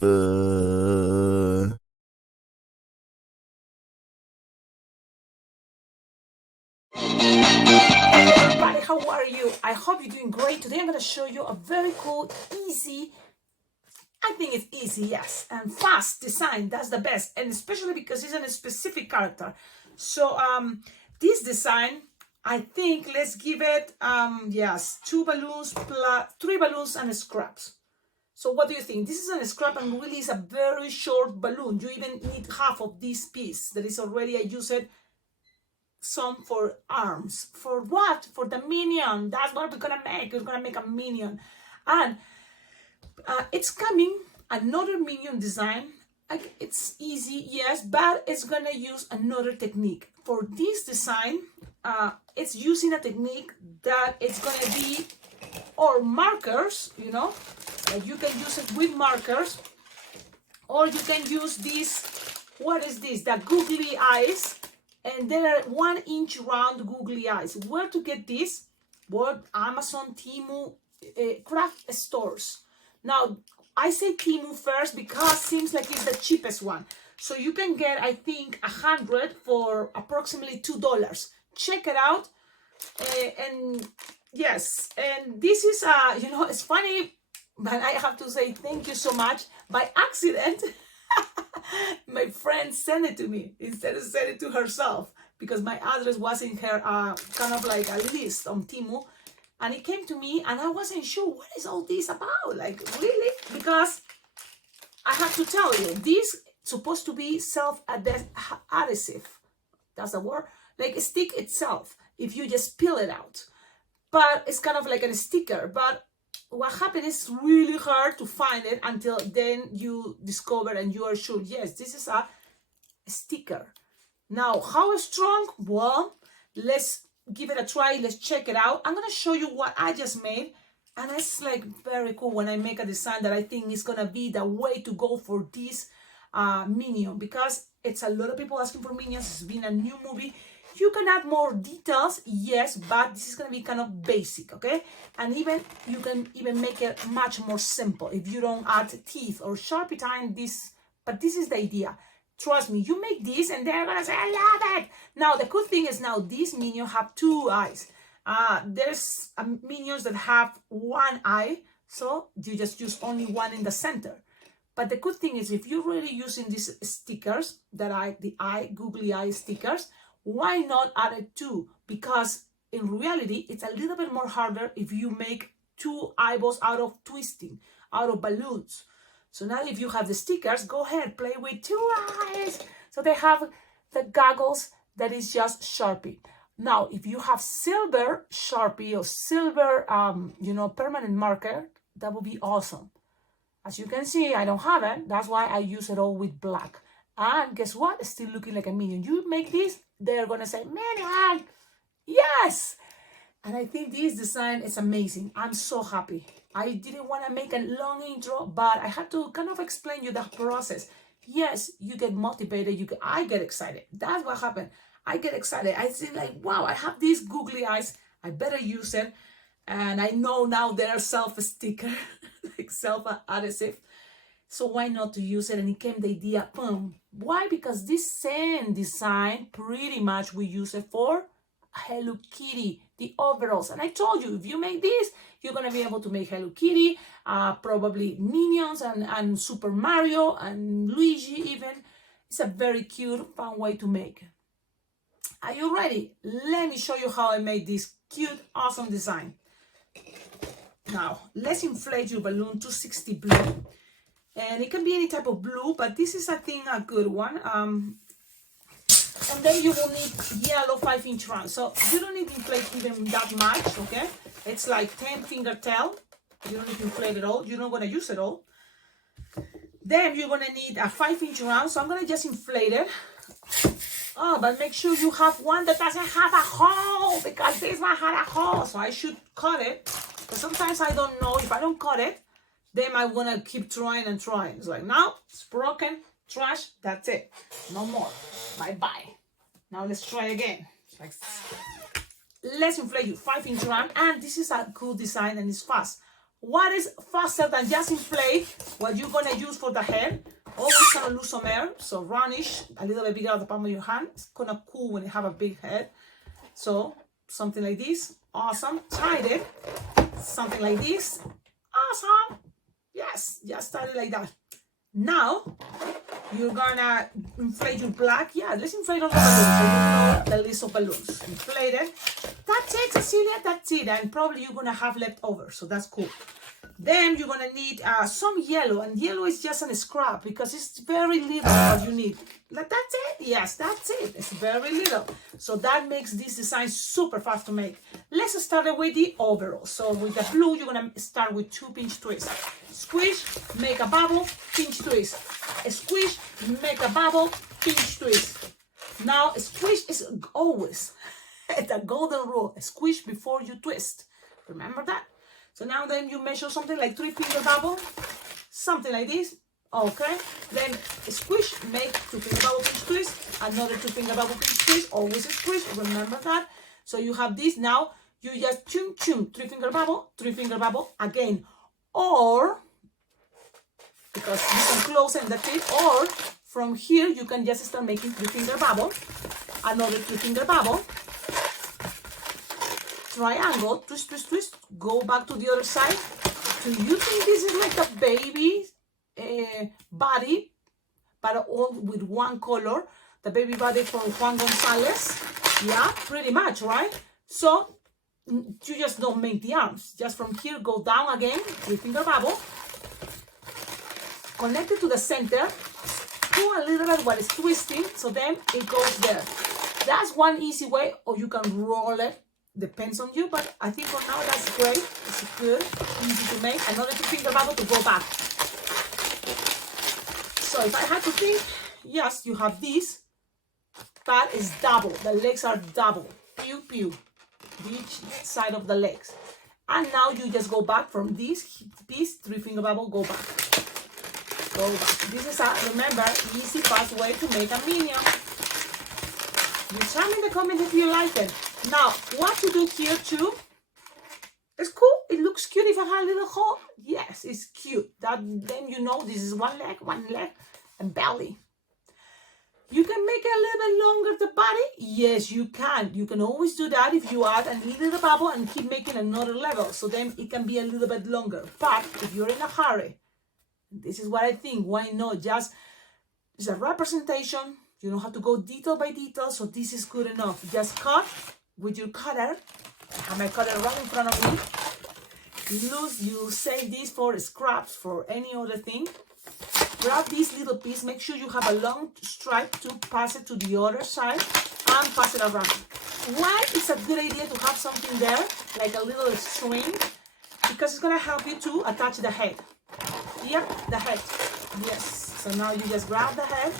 Everybody, how are you? I hope you're doing great. Today I'm going to show you a very cool, easy, I think it's easy, yes, and fast design. That's the best, and especially because it's a specific character. So this design, I think, let's give it yes, 2 balloons plus 3 balloons and scraps. So what do you think? This is a scrap and really is a very short balloon. You even need half of this piece that is already, I use it some for arms. For what? For the minion. That's what we're gonna make. We're gonna make a minion. And it's coming another minion design. It's easy, yes, but it's gonna use another technique. For this design, it's using a technique that it's gonna be or markers, you know, like you can use it with markers, or you can use this, what is this, the googly eyes, and there are 1 inch round googly eyes. Where to get this? What? Amazon, Temu, craft stores. Now I say Temu first because it seems like it's the cheapest one. So you can get, I think, 100 for approximately $2. Check it out. And yes, and this is you know, it's funny, but I have to say thank you so much. By accident, my friend sent it to me instead of sending it to herself, because my address was in her kind of like a list on Temu, and it came to me and I wasn't sure what is all this about, like really, because I have to tell you, this supposed to be self-adhesive, that's the word, like a stick itself if you just peel it out, but it's kind of like a sticker. But what happened is really hard to find it until then you discover and you are sure, yes, this is a sticker. Now, how strong? Well, let's give it a try. Let's check it out. I'm gonna show you what I just made, and it's like very cool when I make a design that I think is gonna be the way to go for this minion, because it's a lot of people asking for minions. It's been a new movie. You can add more details, yes, but this is going to be kind of basic, okay? And even you can even make it much more simple if you don't add teeth or Sharpie time this, but this is the idea. Trust me, you make this and they're going to say, I love it. Now, the cool thing is now these minions have 2 eyes. There's minions that have 1 eye, so you just use only 1 in the center. But the good thing is if you're really using these stickers, the googly eye stickers, why not add it 2? Because in reality, it's a little bit more harder if you make 2 eyeballs out of twisting, out of balloons. So now if you have the stickers, go ahead, play with 2 eyes. So they have the goggles that is just Sharpie. Now, if you have silver Sharpie or silver, you know, permanent marker, that would be awesome. As you can see, I don't have it. That's why I use it all with black. And guess what? It's still looking like a minion. You make this, they're going to say, Minion! Yes! And I think this design is amazing. I'm so happy. I didn't want to make a long intro, but I had to kind of explain you the process. Yes, you get motivated. I get excited. That's what happened. I get excited. I see like, wow, I have these googly eyes. I better use it. And I know now they're self-sticker, like self-adhesive. So why not to use it? And it came the idea, boom. Why? Because this same design, pretty much we use it for Hello Kitty, the overalls. And I told you, if you make this, you're going to be able to make Hello Kitty, probably Minions and Super Mario and Luigi even. It's a very cute, fun way to make. Are you ready? Let me show you how I made this cute, awesome design. Now, let's inflate your balloon to 60 blue. And it can be any type of blue, but this is, I think, a good one. And then you will need yellow 5-inch round. So you don't need to inflate even that much, okay? It's like 10 finger tail. You don't need to inflate it all. You're not going to use it all. Then you're going to need a 5-inch round. So I'm going to just inflate it. Oh, but make sure you have one that doesn't have a hole, because this one had a hole. So I should cut it. But sometimes I don't know. If I don't cut it, then I want to keep trying and trying. It's like, now it's broken, trash, that's it. No more. Bye-bye. Now let's try again. Like, let's inflate you 5-inch round. And this is a cool design and it's fast. What is faster than just inflate what you're gonna use for the hair? Always gonna lose some air, so roundish, a little bit bigger at the palm of your hand. It's gonna cool when you have a big head. So something like this, awesome. Tied it, something like this, awesome. Yes, just start it like that. Now you're gonna inflate your black. Yeah, let's inflate all the balloons. So you know the list of balloons. Inflate it. That's it, Cecilia. That's it. And probably you're gonna have leftover, so that's cool. Then you're gonna need some yellow, and yellow is just a scrap because it's very little what you need. Like, that's it. Yes, that's it. It's very little. So that makes this design super fast to make. Let's start with the overall. So with the blue, you're gonna start with 2 pinch twists. Squish, make a bubble, pinch twist. Squish, make a bubble, pinch twist. Now, squish is always the golden rule. Squish before you twist. Remember that? So now then you measure something like 3-finger bubble, something like this. Okay, then squish, make 2-finger bubble pinch twist, another 2-finger bubble pinch twist, always squish, remember that. So you have this. Now you just chum chum, 3-finger bubble again, or because you can close and that's it, or from here you can just start making 3-finger bubble, another 3-finger bubble, triangle, twist, twist, twist, go back to the other side. Do you think this is like a baby body, but all with one color? The baby body from Juan Gonzalez? Yeah, pretty much, right? So you just don't make the arms. Just from here, go down again, 3-finger bubble, connect it to the center, do a little bit while it's twisting, so then it goes there. That's one easy way, or you can roll it. Depends on you, but I think for now that's great. It's good, easy to make. Another 2-finger bubble to go back. So if I had to think, yes, you have this. That is double. The legs are double. Pew, pew. Each side of the legs. And now you just go back from this piece, 3-finger bubble, go back. Go back. This is a, remember, easy, fast way to make a minion. You tell me in the comments if you like it. Now, what to do here too? It's cool. It looks cute if I have a little hole. Yes, it's cute. That then you know this is one leg, and belly. You can make it a little bit longer the body. Yes, you can. You can always do that if you add a little bubble and keep making another level. So then it can be a little bit longer. But if you're in a hurry, this is what I think. Why not? Just it's a representation. You don't have to go detail by detail. So this is good enough. Just cut with your cutter. I have my cutter right in front of me. You save this for scraps, for any other thing. Grab this little piece. Make sure you have a long stripe to pass it to the other side and pass it around. Why it's a good idea to have something there, like a little string? Because it's going to help you to attach the head. Yep, the head. Yes. So now you just grab the head,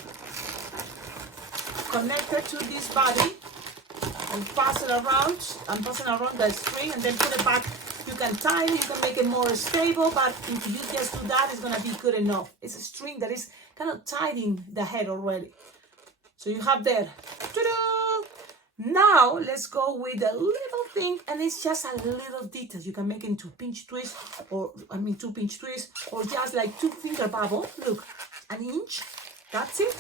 connect it to this body, and pass it around. I'm passing around the string and then put it back. You can tie it, you can make it more stable, but if you just do that, it's gonna be good enough. It's a string that is kind of tied in the head already. So you have there. Ta-da! Now let's go with a little thing, and it's just a little detail. You can make it into pinch twist, or 2 pinch twist, or just like 2-finger bubble. Look, an inch. That's it.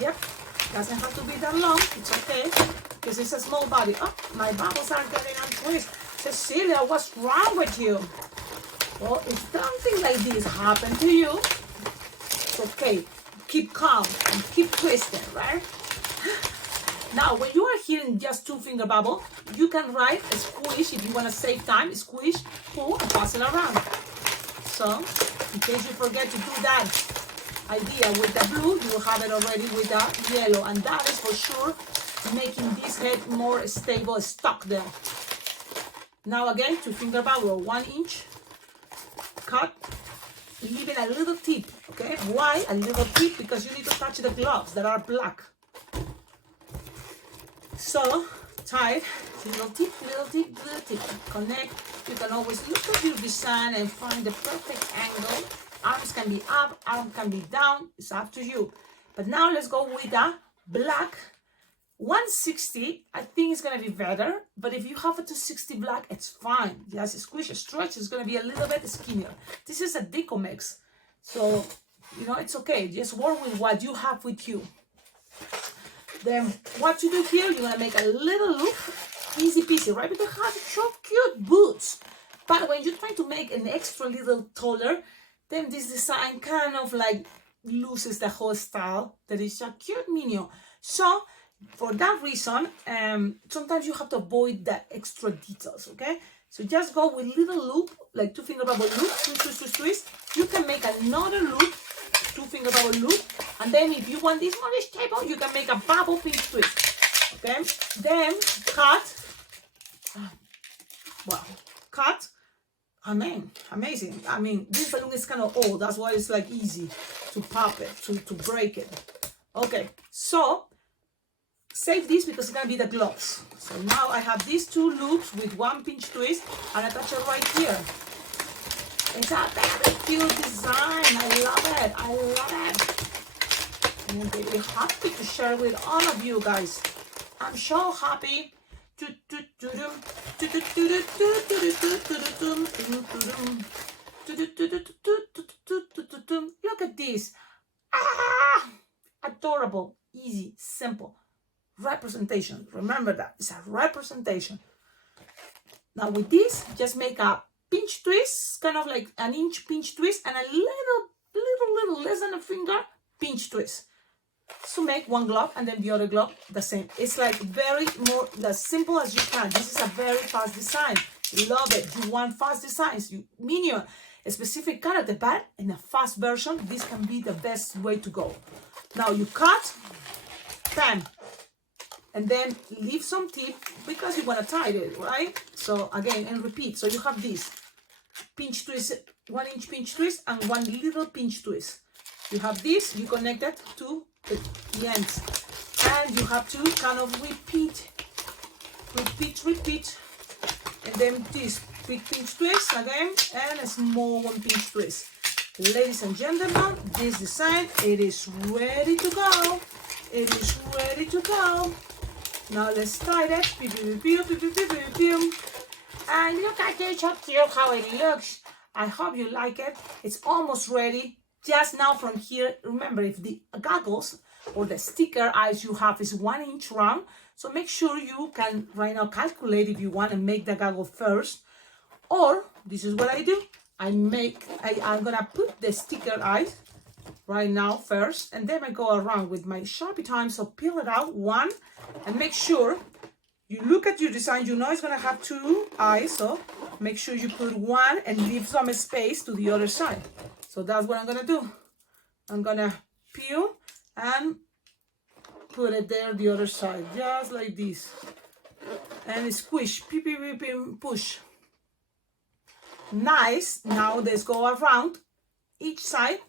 Yep. Doesn't have to be that long. It's okay because it's a small body. Oh, my bubbles are getting untwisted. Cecilia, what's wrong with you? Well, if something like this happened to you, it's okay. Keep calm and keep twisting, right? Now, when you are here in just 2-finger bubble, you can write a squish if you want to save time. Squish, pull, and pass it around. So, in case you forget to do that idea with the blue, you have it already with the yellow. And that is for sure making this head more stable, stuck there. Now again, 2-finger bubble, 1 inch, cut, leaving a little tip, okay? Why a little tip? Because you need to touch the gloves that are black. So, tie, little tip, little tip, little tip, connect. You can always look at your design and find the perfect angle. Arms can be up, arm can be down, it's up to you. But now let's go with the black 160, I think it's gonna be better, but if you have a 260 black, it's fine. Just squish, stretch, it's gonna be a little bit skinnier. This is a deco mix, so you know it's okay. Just work with what you have with you. Then what you do here, you're gonna make a little loop, easy peasy, right? Because it has so cute boots. But when you're trying to make an extra little taller, then this design kind of like loses the whole style. That is a cute Minion. So for that reason, sometimes you have to avoid the extra details, okay? So just go with little loop, like 2-finger bubble loop, twist. You can make another loop, 2-finger bubble loop, and then if you want this more stable, you can make a bubble pinch twist, okay? Then cut, wow, cut. I mean, amazing. I mean, this balloon is kind of old, that's why it's like easy to pop it, to break it. Okay, so save this because it's gonna be the gloves. So now I have these 2 loops with 1 pinch twist and attach it right here. It's a very cute design. I love it. I love it. I'm very happy to share with all of you guys. I'm so happy. Look at this. Ah, adorable, easy, simple. Representation. Remember that. It's a representation. Now with this, just make a pinch twist, kind of like an inch pinch twist, and a little less than a finger pinch twist. So make one glove and then the other glove the same. It's like very more as simple as you can. This is a very fast design. Love it. You want fast designs. You Minion, a specific color at the back in a fast version. This can be the best way to go. Now you cut, bam, and then leave some tip because you want to tie it, right? So again, and repeat. So you have this pinch twist, 1 inch pinch twist and 1 little pinch twist. You have this, you connect it to the ends, and you have to kind of repeat, and then this big pinch twist again, and a small 1 pinch twist. Ladies and gentlemen, this design, it is ready to go. It is ready to go. Now let's tie it. And look at this, so cute how it looks. I hope you like it. It's almost ready. Just now from here, remember if the goggles or the sticker eyes you have is 1 inch round, so make sure you can right now calculate if you want to make the goggle first. Or this is what I do. I'm gonna put the sticker eyes right now first, and then I go around with my Sharpie time. So peel it out 1 and make sure you look at your design. You know it's gonna have 2 eyes, so make sure you put 1 and leave some space to the other side. So that's what I'm gonna do. I'm gonna peel and put it there the other side, just like this, and squish, push. Nice. Now let's go around each side,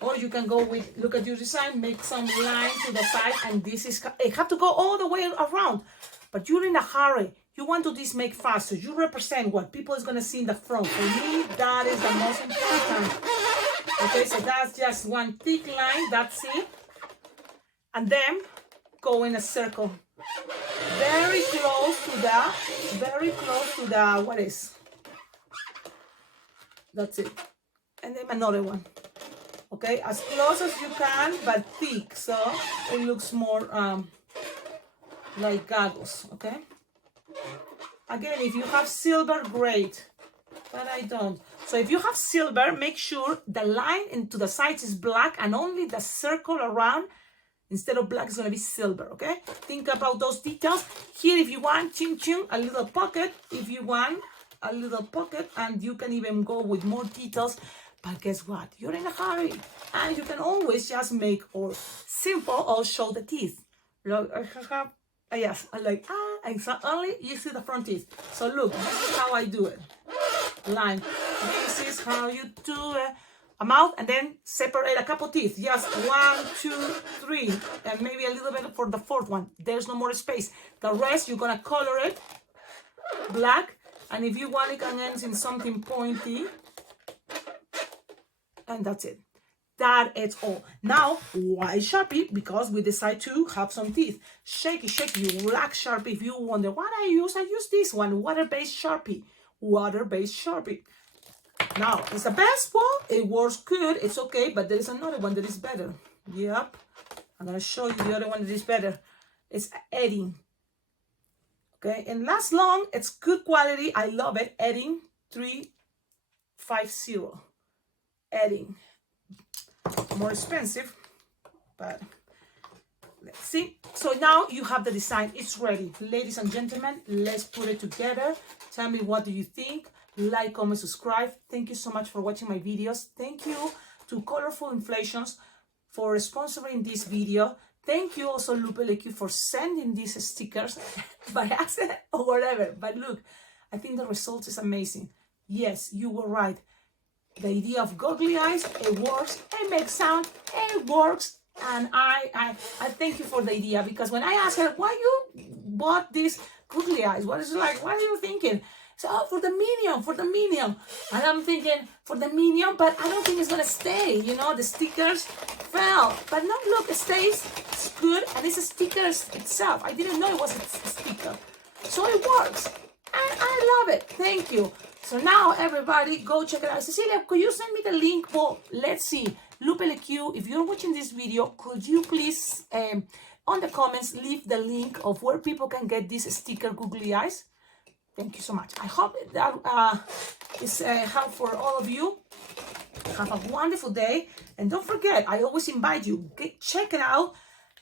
or you can go with, look at your design, make some line to the side, and this is, it have to go all the way around, but you're in a hurry. You want to this make fast, so you represent what people is gonna see in the front. For me, that is the most important. Okay, so that's just 1 thick line, that's it. And then go in a circle. Very close to the, what is? That's it. And then another one. Okay, as close as you can, but thick, so it looks more like goggles, okay? Again, if you have silver, great, but I don't. So if you have silver, make sure the line into the sides is black and only the circle around, instead of black, is going to be silver, okay? Think about those details. Here, if you want, a little pocket, if you want a little pocket, and you can even go with more details. But guess what? You're in a hurry, and you can always just make or simple or show the teeth. Look, I have, yes, I like, and so only you see the front teeth. So look, this is how I do it. Line. This is how you do it. A mouth, and then separate a couple teeth. Just 1, 2, 3, and maybe a little bit for the 4th one. There's no more space. The rest, you're gonna color it black, and if you want, it can end in something pointy. And that's it. That is all. Now, why Sharpie? Because we decide to have some teeth. Shake it, you black Sharpie. If you wonder what I use this one, water-based Sharpie. Water-based Sharpie. Now, it's the best one. It works good. It's okay, but there is another one that is better. Yep. I'm going to show you the other one that is better. It's Edding. Okay, and lasts long. It's good quality. I love it. Edding 350. Edding. More expensive, but let's see. So now you have the design. It's ready. Ladies and gentlemen, let's put it together. Tell me, what do you think? Like, comment, subscribe. Thank you so much for watching my videos. Thank you to Colorful Inflations for sponsoring this video. Thank you also Lupe LQ for sending these stickers by accident or whatever. But look, I think the result is amazing. Yes, you were right. The idea of googly eyes, it works, it makes sound, it works. And I thank you for the idea, because when I asked her, why you bought these googly eyes? What is it like? What are you thinking? So, oh, for the Minion. And I'm thinking, for the Minion, but I don't think it's gonna stay. You know, the stickers fell. But no, look, it stays, it's good, and it's a sticker itself. I didn't know it was a sticker. So it works. And I love it. Thank you. So now everybody go check it out. Cecilia, could you send me the link? Well, let's see. Lupe LQ, if you're watching this video, could you please, on the comments, leave the link of where people can get this sticker googly eyes? Thank you so much. I hope that is helpful for all of you. Have a wonderful day. And don't forget, I always invite you, check it out.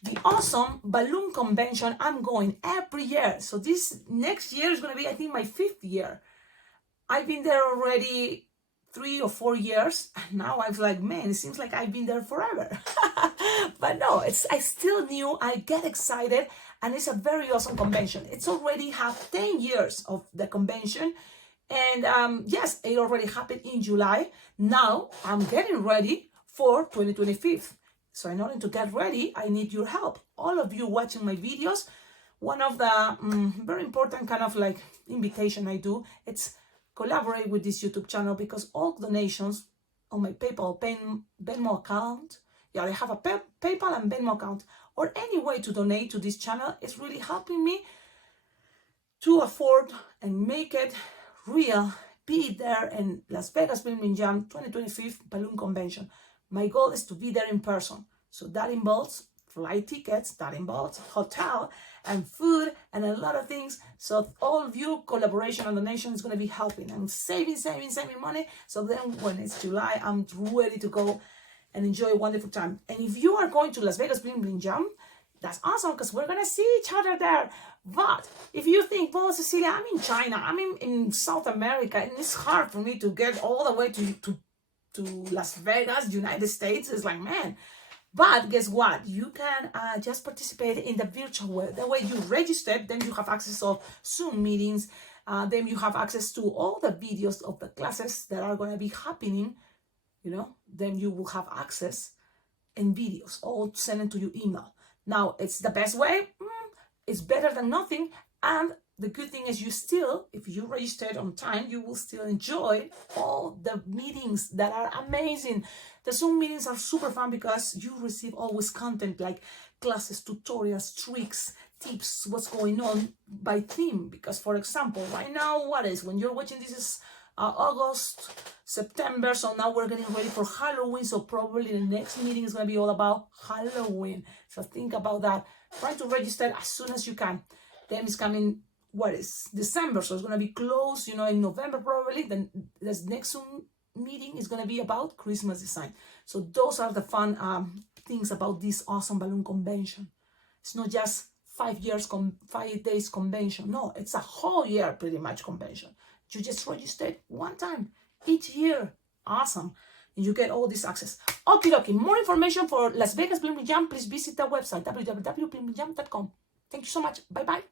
The awesome balloon convention. I'm going every year. So this next year is going to be, I think, my 5th year. I've been there already 3 or 4 years. And now I was like, man, it seems like I've been there forever. But no, I still new. I get excited. And it's a very awesome convention. It's already had 10 years of the convention. And yes, it already happened in July. Now I'm getting ready for 2025. So in order to get ready, I need your help. All of you watching my videos, one of the very important kind of like invitation I do, it's collaborate with this YouTube channel, because all donations on my PayPal, Venmo account, yeah, I have a PayPal and Venmo account, or any way to donate to this channel is really helping me to afford and make it real, be there in Las Vegas Film Jam 2025 Balloon Convention. My goal is to be there in person. So that involves flight tickets, that involves hotel and food and a lot of things. So all of you, collaboration and donation is going to be helping. I'm saving money. So then when it's July, I'm ready to go and enjoy a wonderful time. And if you are going to Las Vegas Bling Jam, that's awesome, because we're going to see each other there. But if you think, well, Cecilia, I'm in China, I'm in South America, and it's hard for me to get all the way to Las Vegas, United States, it's like, man. But guess what? You can just participate in the virtual way. That way you register, then you have access to Zoom meetings, then you have access to all the videos of the classes that are going to be happening, you know, then you will have access and videos all sent to your email. Now, it's the best way. It's better than nothing. And the good thing is, you still, if you registered on time, you will still enjoy all the meetings that are amazing. The Zoom meetings are super fun because you receive always content like classes, tutorials, tricks, tips, what's going on by theme. Because, for example, right now, when you're watching this is August, September, so now we're getting ready for Halloween, so probably the next meeting is going to be all about Halloween. So think about that. Try to register as soon as you can. Then it's coming, December, so it's going to be close, you know, in November probably. Then this next Zoom meeting is going to be about Christmas design. So those are the fun things about this awesome balloon convention. It's not just 5 days convention. No, it's a whole year pretty much convention. You just registered one time each year. Awesome. And you get all this access. Okie dokie. More information for Las Vegas Bling Jam, please visit the website www.blingjam.com. Thank you so much. Bye bye.